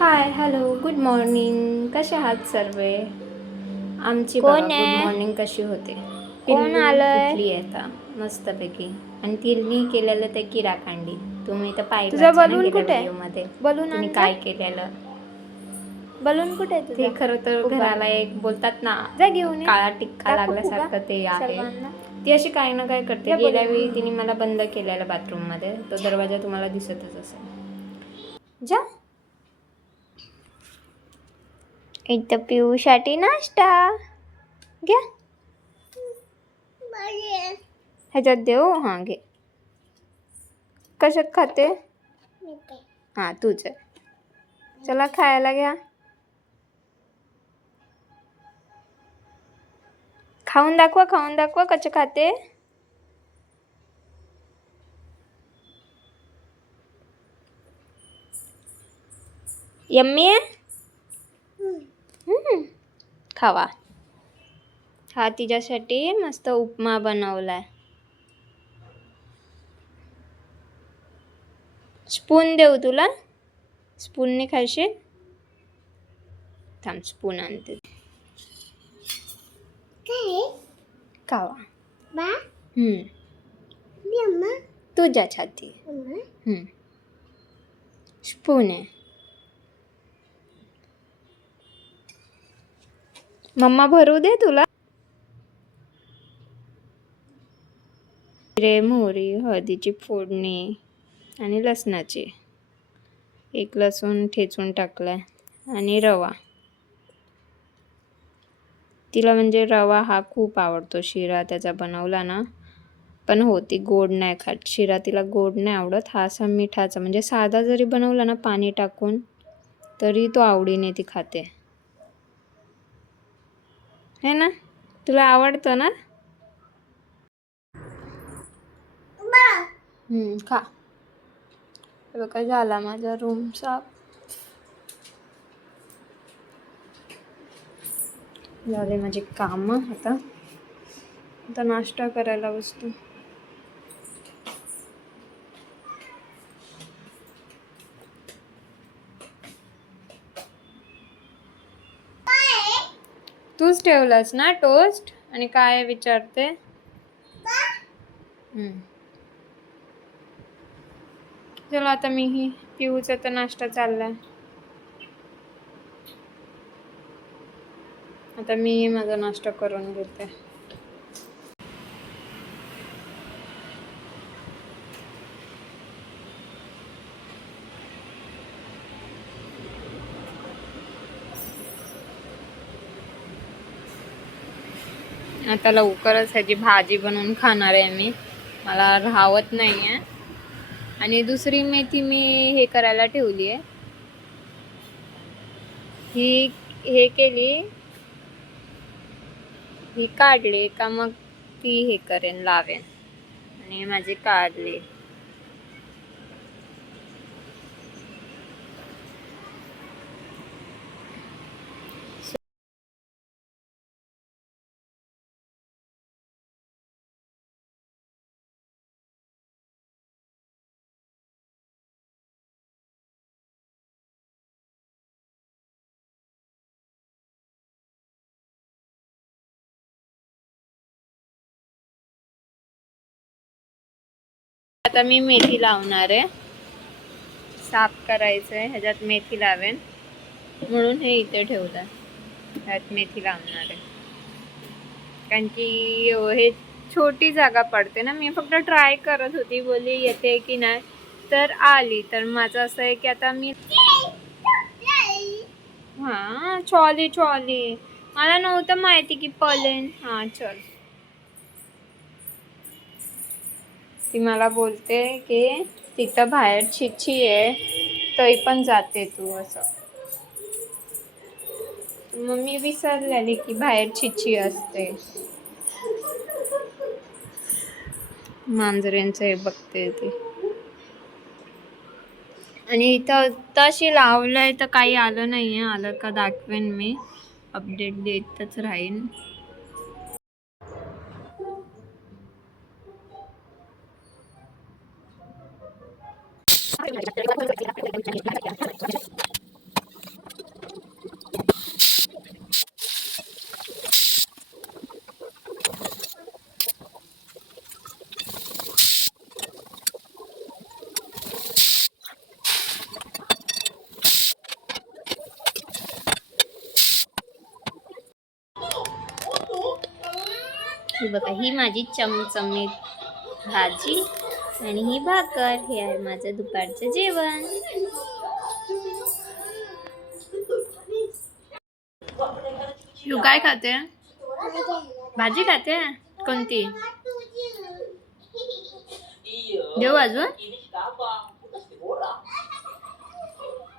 हाय, hello, good morning. कसे आहात सर्वे? आमची बघा कोण गुड आहे? मॉर्निंग कशी होते. कोण पिल्लू आलंय? उठली आहे आता मस्तपैकी. आणि तिने केलेलं ते किराकांडी तुम्ही तर तुझा पाहिलंच आहे ना बलून गेल्या कुठे आहे? व्हिडिओमध्ये. बलून तिने आण जा. काय केलेलं बलून कुठे आहे ते तुझा? खरं तर फुगा. घराला एक बोलतात ना, जा घेऊन ये. काळा टिक्का दाखव फुगा लागल्यासारखं ते आहे. सर्वांना. ती अशी काही ना काय करते. जा गेल्या बलून वेळी घेऊन तिने ये. मला बंद केलेला बाथरूममध्ये, तो दरवाजा तुम्हाला दिसतच असेल. जा. इथं पिऊसाठी नाश्ता. घ्या. ह्याच्यात देऊ. हां घे. कशात खाते? हां तूच आहे. चला खायला घ्या. खाऊन दाखवा कसं खाते. यम्मी आहे. खावा. हा तिच्यासाठी मस्त उपमा बनवलाय. स्पून देऊ तुला? स्पूनने खाशील? थांब स्पून आणते. खावा. तुझ्या छाती. स्पून आहे. मम्मा भरू दे तुला. जिरे, मोहरी, हळदीची फोडणी आणि लसणाची. एक लसूण ठेचून टाकलाय आणि रवा. तिला म्हणजे रवा हा खूप आवडतो. शिरा त्याचा बनवला ना, पण हो ती गोड नाही खात. शिरा तिला गोड नाही आवडत. हा असा मिठाचा म्हणजे साधा जरी बनवला ना पाणी टाकून तरी तो आवडीने ती खाते. है ना? तुला आवडतो ना? खा. बघा झाला माझा रूम साफ. झाले माझे काम. आता नाश्ता करायला बसतो. तूच ठेवलास ना टोस्ट आणि काय विचारते. चलो आता मीही पिऊचा तर नाश्ता चाललाय. आता मी माझा नाश्ता करून घेते. आता लवकरच ह्याची भाजी बनवून खाणार आहे मी. मला राहत नाही आहे. आणि दुसरी मेथी मी हे करायला ठेवली आहे. ही हे केली, ही काढली का मग ती हे करेन लावेन. आणि माझी काढली. आता मी मेथी लावणार आहे. साफ करायचं आहे. ह्याच्यात मेथी लावेन म्हणून हे इथे ठेवलं. ह्यात मेथी लावणार आहे. कारण की हे छोटी जागा पडते ना. मी फक्त ट्राय करत होती, बोली येते की नाही, तर आली. तर माझं असं आहे की आता मी चॉली मला नव्हतं माहिती की पलेन. चल. ती मला बोलते की तिथं बाहेर चिची आहे, तरी पण जाते तू असं. मग मी विसरलेली की बाहेर चिची असते. मांजरेंचं हे बघते ती. आणि इथं तशी लावलंय तर काही आलं नाहीये. आलं का दाखवेन मी. अपडेट देतच राहीन. ही बघा, ही माझी चमचमीत भाजी आणि ही भाकर. हे आहे माझं दुपारचं जेवण. तू काय खाते? भाजी खाते? कोणती देऊ अजून?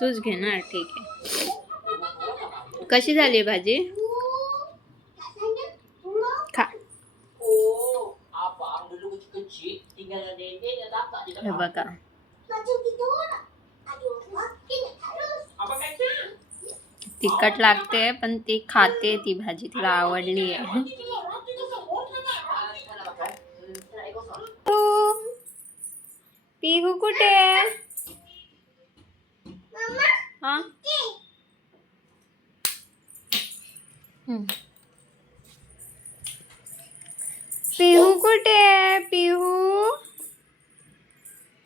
तूच घेणार, ठीक आहे. कशी झाली भाजी? खा. हे बघा, तिखट लागते पण ती खाते ती भाजी, तिला आवडली आहे. पिहू कुठे? हा, पिहू कुठे? पिहू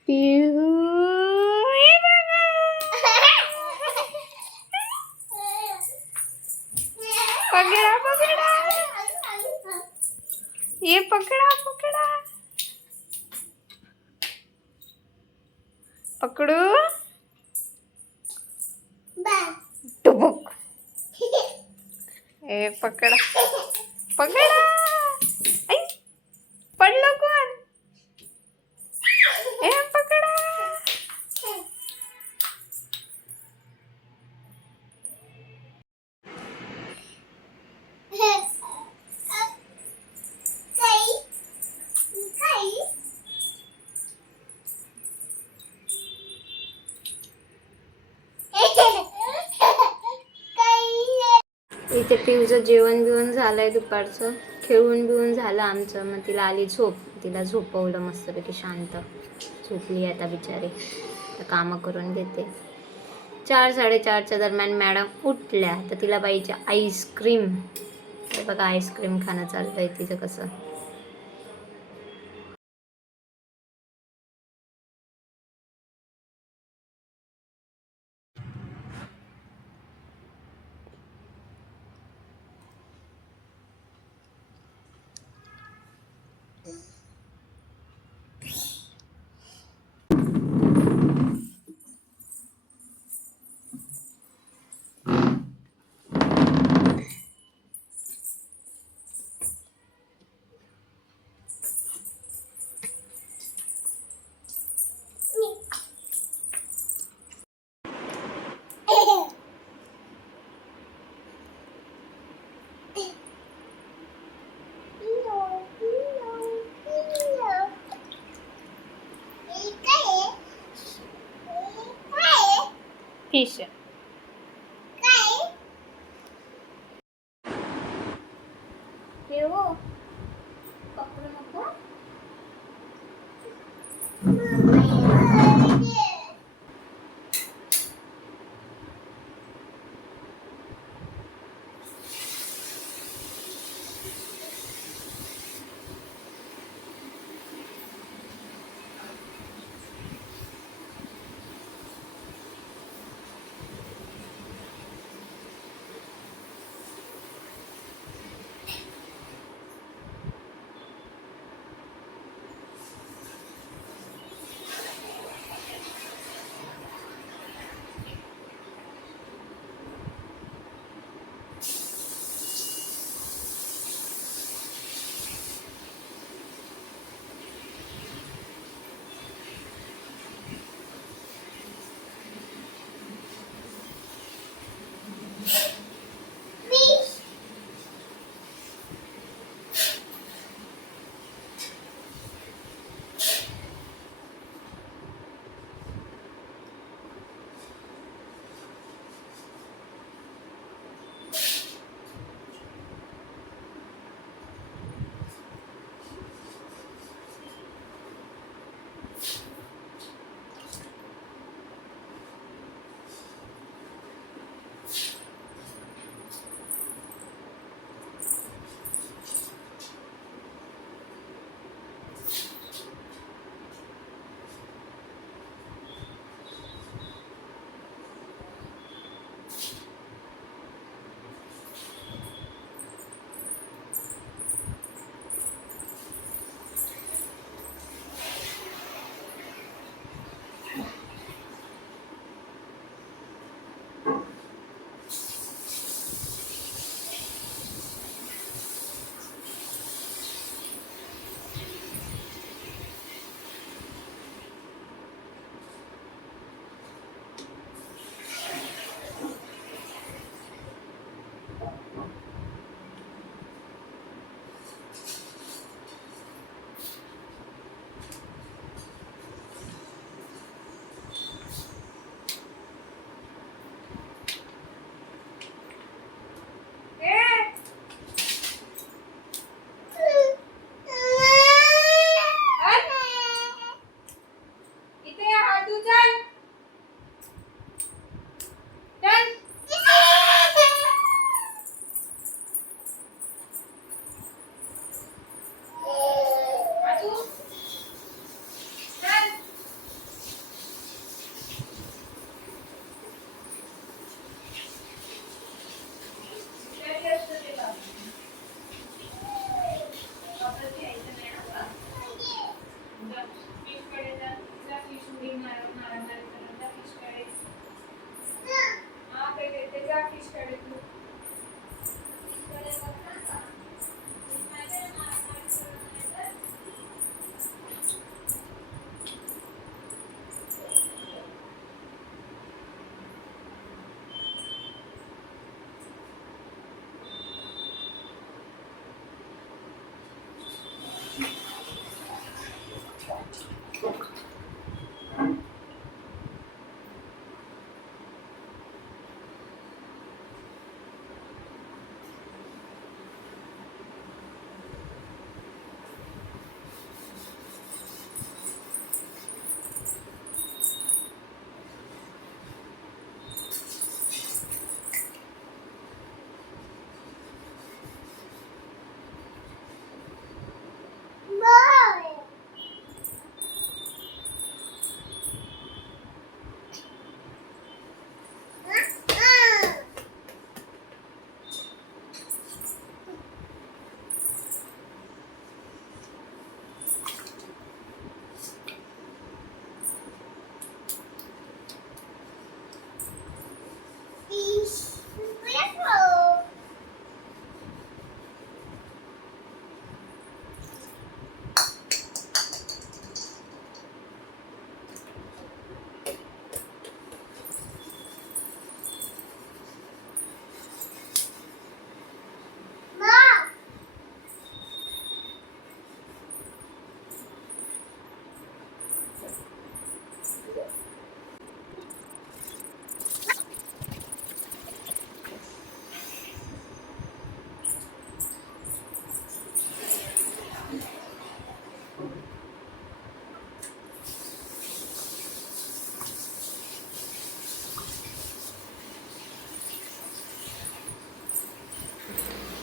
पिहू पकड़ा पकड़ा, ये पकड़ा पकड़ा, पकड़ू टुबुक. ए पकड़ा पकड़ा. आई, पडलं कोण? ए पकड़ा. इथे पिऊचं जेवण बिवण झालंय दुपारचं, खेळून बिळून झालं आमचं. मग तिला आली झोप, तिला झोपवलं मस्तपैकी, शांत झोपली आता बिचारी. तर कामं करून घेते. 4-4:30च्या दरम्यान मॅडम उठल्या तर तिला पाहिजे आईस्क्रीम. बघा आईस्क्रीम खाणं चाललंय तिचं कसं. फिश पकडू नको.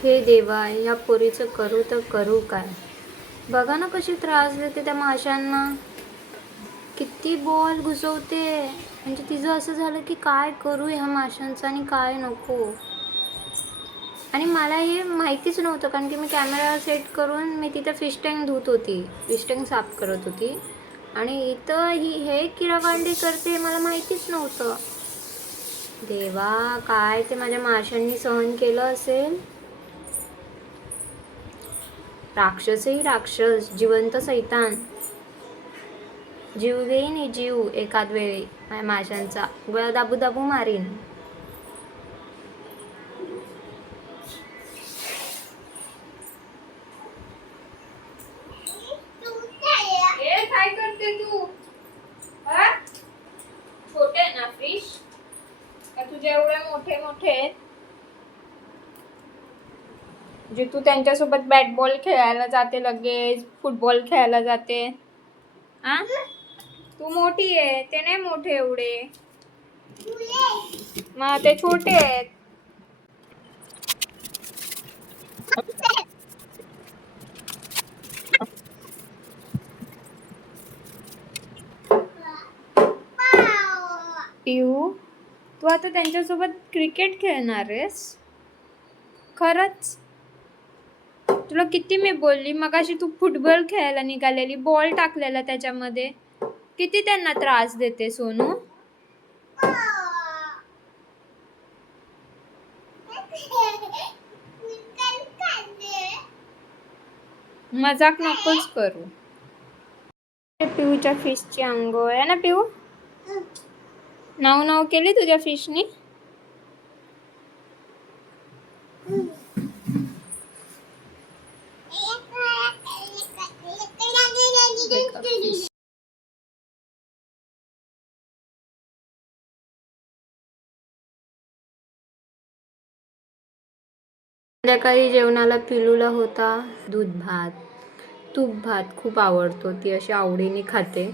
हे देवा, या पोरीचं करू तर करू काय? बघा ना कशी त्रास देते त्या माशांना. किती बॉल घुसवते. म्हणजे तिचं असं झालं की काय करू ह्या माशांचं आणि काय नको. आणि मला हे माहितीच नव्हतं, कारण की मी कॅमेरा सेट करून मी तिथं फिश टँक धुत होती, फिश टँक साफ करत होती. आणि इथं हे किराकांडी करते, मला माहितीच नव्हतं. देवा, काय ते माझ्या माशांनी सहन केलं असेल. राक्षसही राक्षस, जिवंत सैतान. जीव घेईन जीव एखाद वेळी माझ्या माशांचा, गळा दाबू दाबू मारीन. काय करते तू? छोटे आहे ना फिश? का तुझे एवढे मोठे मोठे आहेत जे तू त्यांच्यासोबत बॅट बॉल खेळायला जाते, लगेच फुटबॉल खेळायला जाते? आ, तू मोठी आहे, ते नाही मोठे एवढे. मग ते छोटे आहेत. पिहू, तू आता त्यांच्यासोबत क्रिकेट खेळणार आहेस? खरंच? तुला किती मी बोलली मगाशी, तू फुटबॉल खेळायला निघालेली, बॉल टाकलेला त्याच्यामध्ये. किती त्यांना त्रास देते सोनू. मजाक नकोच करू. पिऊच्या फिशची अंघोळ आहे ना पिऊ? नाव नाव केली तुझ्या फिशनी? संध्याकाळी जेवणाला पिलूला होता दूध भात, तूप भात खूप आवडतो, ती अशी आवडीने खाते.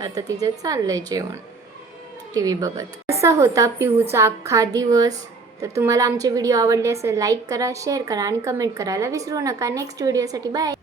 आता तिचं चाललंय जेवण टी व्ही बघत. असा होता पिहूचा अख्खा दिवस. तर तुम्हाला आमचे व्हिडिओ आवडले असेल लाईक करा, शेअर करा आणि कमेंट करायला विसरू नका. नेक्स्ट व्हिडिओसाठी बाय.